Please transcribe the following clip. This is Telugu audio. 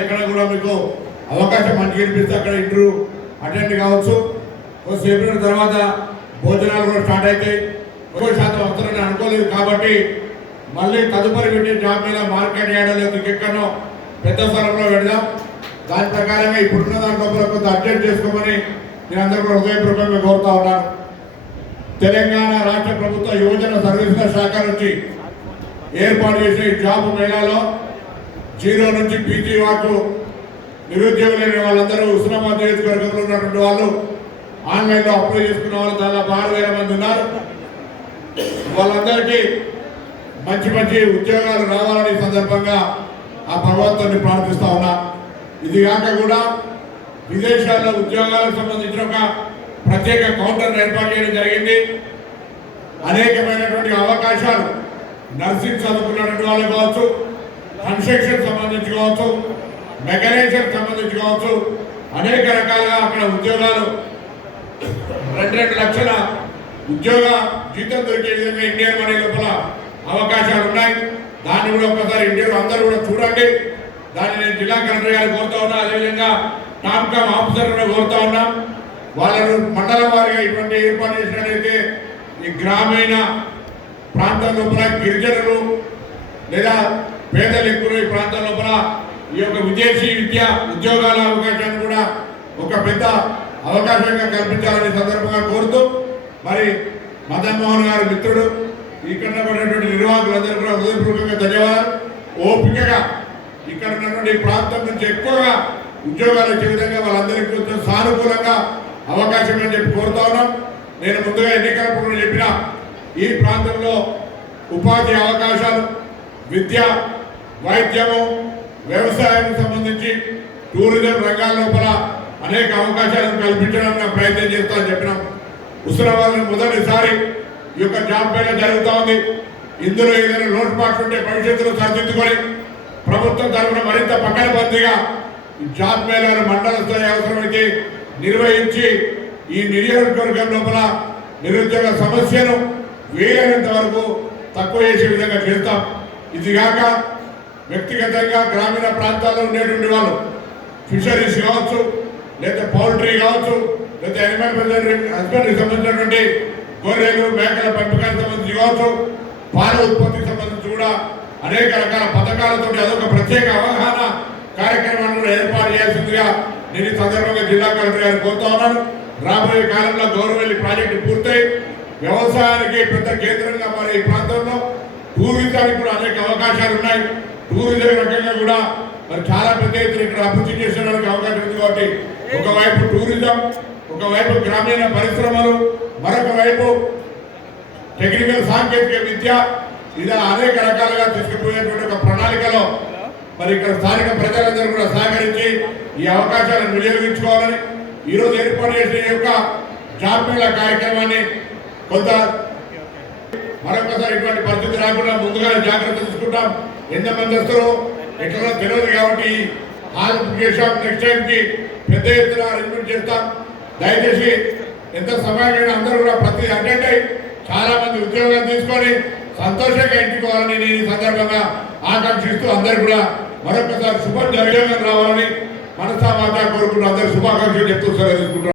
ఎక్కడ కూడా మీకు అవకాశం మంచి కనిపిస్తే అక్కడ ఇంటర్వ్యూ అటెండ్ కావచ్చు. కొద్దిసేపు తర్వాత భోజనాలు కూడా స్టార్ట్ అవుతాయి ఎక్కువ శాతం వస్తారని అనుకోలేదు కాబట్టి మళ్ళీ తదుపరి పెట్టే జాబ్ మీద మార్కెట్ చేయడం లేదు ఇంకెక్కడో పెద్ద స్థలంలో పెడదాం. దాని ప్రకారంగా ఇప్పుడున్న దాంట్లో కొంత అప్డేట్ చేసుకోమని నేను అందరూ కూడా హృదయపూర్వకంగా కోరుతా ఉన్నాను. తెలంగాణ రాష్ట్ర ప్రభుత్వ యువజన సర్వీసుల శాఖ నుంచి ఏర్పాటు చేసే జాబ్ మేళాలో జీరో నుంచి పీజీ వరకు నిరుద్యోగులైన వాళ్ళందరూ ఉస్మానాబాద్ నియోజకవర్గంలో ఉన్నటువంటి వాళ్ళు ఆన్లైన్లో అప్లై చేసుకున్న వాళ్ళు దాదాపు ఆరు వేల మంది ఉన్నారు. వాళ్ళందరికీ మంచి మంచి ఉద్యోగాలు రావాలని సందర్భంగా ఆ భగవంతుని ప్రార్థిస్తా ఉన్నా. ఇది కాక కూడా విదేశాల్లో ఉద్యోగాలకు సంబంధించిన ఒక ప్రత్యేక కౌంటర్ ఏర్పాటు చేయడం జరిగింది. అనేకమైనటువంటి అవకాశాలు నర్సింగ్ చదువుకున్నటువంటి వాళ్ళు కావచ్చు కన్స్ట్రక్షన్ సంబంధించి కావచ్చు మెకానిజం సంబంధించి కావచ్చు అనేక రకాలుగా అక్కడ ఉద్యోగాలు రెండు రెండు లక్షల ఉద్యోగ జీతం దొరికే విధంగా ఇండియన్ మనీ లోపల అవకాశాలు ఉన్నాయి. దాన్ని కూడా ఒకసారి ఇండియన్ అందరూ కూడా చూడండి. దాన్ని నేను జిల్లా కలెక్టర్ గారు కోరుతా ఉన్నా అదేవిధంగా టాప్కామ్ ఆఫీసర్ కూడా కోరుతా ఉన్నా. వాళ్ళను మండల వారిగా ఇటువంటి ఏర్పాటు చేసినట్లయితే ఈ గ్రామీణ ప్రాంతం లోపల గిరిజనులు లేదా పేదలు ఎక్కువ ఈ ప్రాంతం లోపల ఈ యొక్క విదేశీ విద్య ఉద్యోగాల అవకాశాన్ని కూడా ఒక పెద్ద అవకాశంగా కల్పించాలని సందర్భంగా కోరుతూ మరి మదన్ మోహన్ గారి మిత్రుడు ఇక్కడ ఉన్నటువంటి నిర్వాహకులందరూ కూడా హృదయపూర్వకంగా ధన్యవాదాలు. ఓపికగా ఇక్కడ ఉన్నటువంటి ఈ ప్రాంతం నుంచి ఎక్కువగా ఉద్యోగాలు వచ్చే విధంగా వాళ్ళందరికీ కొంచెం సానుకూలంగా అవకాశం అని చెప్పి కోరుతా ఉన్నాం. నేను ముందుగా ఎన్నికల చెప్పిన ఈ ప్రాంతంలో ఉపాధి అవకాశాలు విద్య వైద్యము వ్యవసాయం సంబంధించి టూరిజం రంగాల లోపల అనేక అవకాశాలను కల్పించడానికి ప్రయత్నం చేస్తామని చెప్పినాం. హుస్నాబాద్ మొదటిసారి ఈ యొక్క జాబ్ పైన జరుగుతూ ఉంది. ఇందులో ఏదైనా లోటుపాట్లు ఉంటే భవిష్యత్తులో సరిదిద్దుకొని ప్రభుత్వం తరఫున మరింత పకడ్బందీగా ఈ జాబ్ మేళాను మండల స్థాయి అవసరమైతే నిర్వహించి ఈ నియోజకవర్గం లోపల నిరుద్యోగ సమస్యను వేయనంత వరకు తక్కువ చేసే విధంగా చేస్తాం. ఇది కాక వ్యక్తిగతంగా గ్రామీణ ప్రాంతాల్లో ఉండేటువంటి వాళ్ళు ఫిషరీస్ కావచ్చు లేదా పౌల్ట్రీ కావచ్చు లేదా ఎనిమల్ హస్బెండరీకి సంబంధించినటువంటి గొర్రెలు మేకల పెంపకానికి సంబంధించి కావచ్చు పాల ఉత్పత్తికి సంబంధించి కూడా అనేక రకాల పథకాలతో అదొక ప్రత్యేక అవగాహన కార్యక్రమాన్ని కూడా ఏర్పాటు చేయాల్సిందిగా నేను ఈ సందర్భంగా జిల్లా కలెక్టర్ గారిని కోరుతా ఉన్నాను. రాబోయే కాలంలో గౌరవెల్లి ప్రాజెక్టు పూర్తయి వ్యవసాయానికి పెద్ద కేంద్రంగా మరి ఈ ప్రాంతంలో టూరిజానికి కూడా అనేక అవకాశాలు ఉన్నాయి టూరిజం రకంగా కూడా మరి చాలా పెద్ద ఎత్తున ఇక్కడ అభివృద్ధి చేసేదానికి అవకాశం ఉంది కాబట్టి ఒకవైపు టూరిజం ఒకవైపు గ్రామీణ పరిశ్రమలు మరొక వైపు టెక్నికల్ సాంకేతిక విద్య ఇలా అనేక రకాలుగా తీసుకుపోయేటువంటి ఒక ప్రణాళికలో మరి ఇక్కడ స్థానిక ప్రజలందరూ కూడా సహకరించి ఈ అవకాశాలను వినియోగించుకోవాలని ఈరోజు ఏర్పాటు చేసిన యొక్క జాబ్ మేళా కార్యక్రమాన్ని కొంత మరొకసారి ఇటువంటి పరిస్థితి రాకుండా ముందుగా జాగ్రత్త తీసుకుంటాం. ఎంతమంది వస్తారో ఎట్లా తెలియదు కాబట్టి హాల్ చేశాం నెక్స్ట్ టైం కి పెద్ద ఎత్తున అరేంజ్మెంట్ చేస్తాం. దయచేసి ఎంత సమయమైన అందరూ కూడా ప్రతి అటెండ్ అయ్యి చాలా మంది ఉద్యోగాలు తీసుకొని సంతోషంగా ఇంటికి నేను ఈ సందర్భంగా ఆకాంక్షిస్తూ అందరు కూడా మరొకసారి శుభం జరగడం రావాలని మనసా మాట కోరుకుంటూ అందరు శుభాకాంక్షలు చెప్తూ సెలవు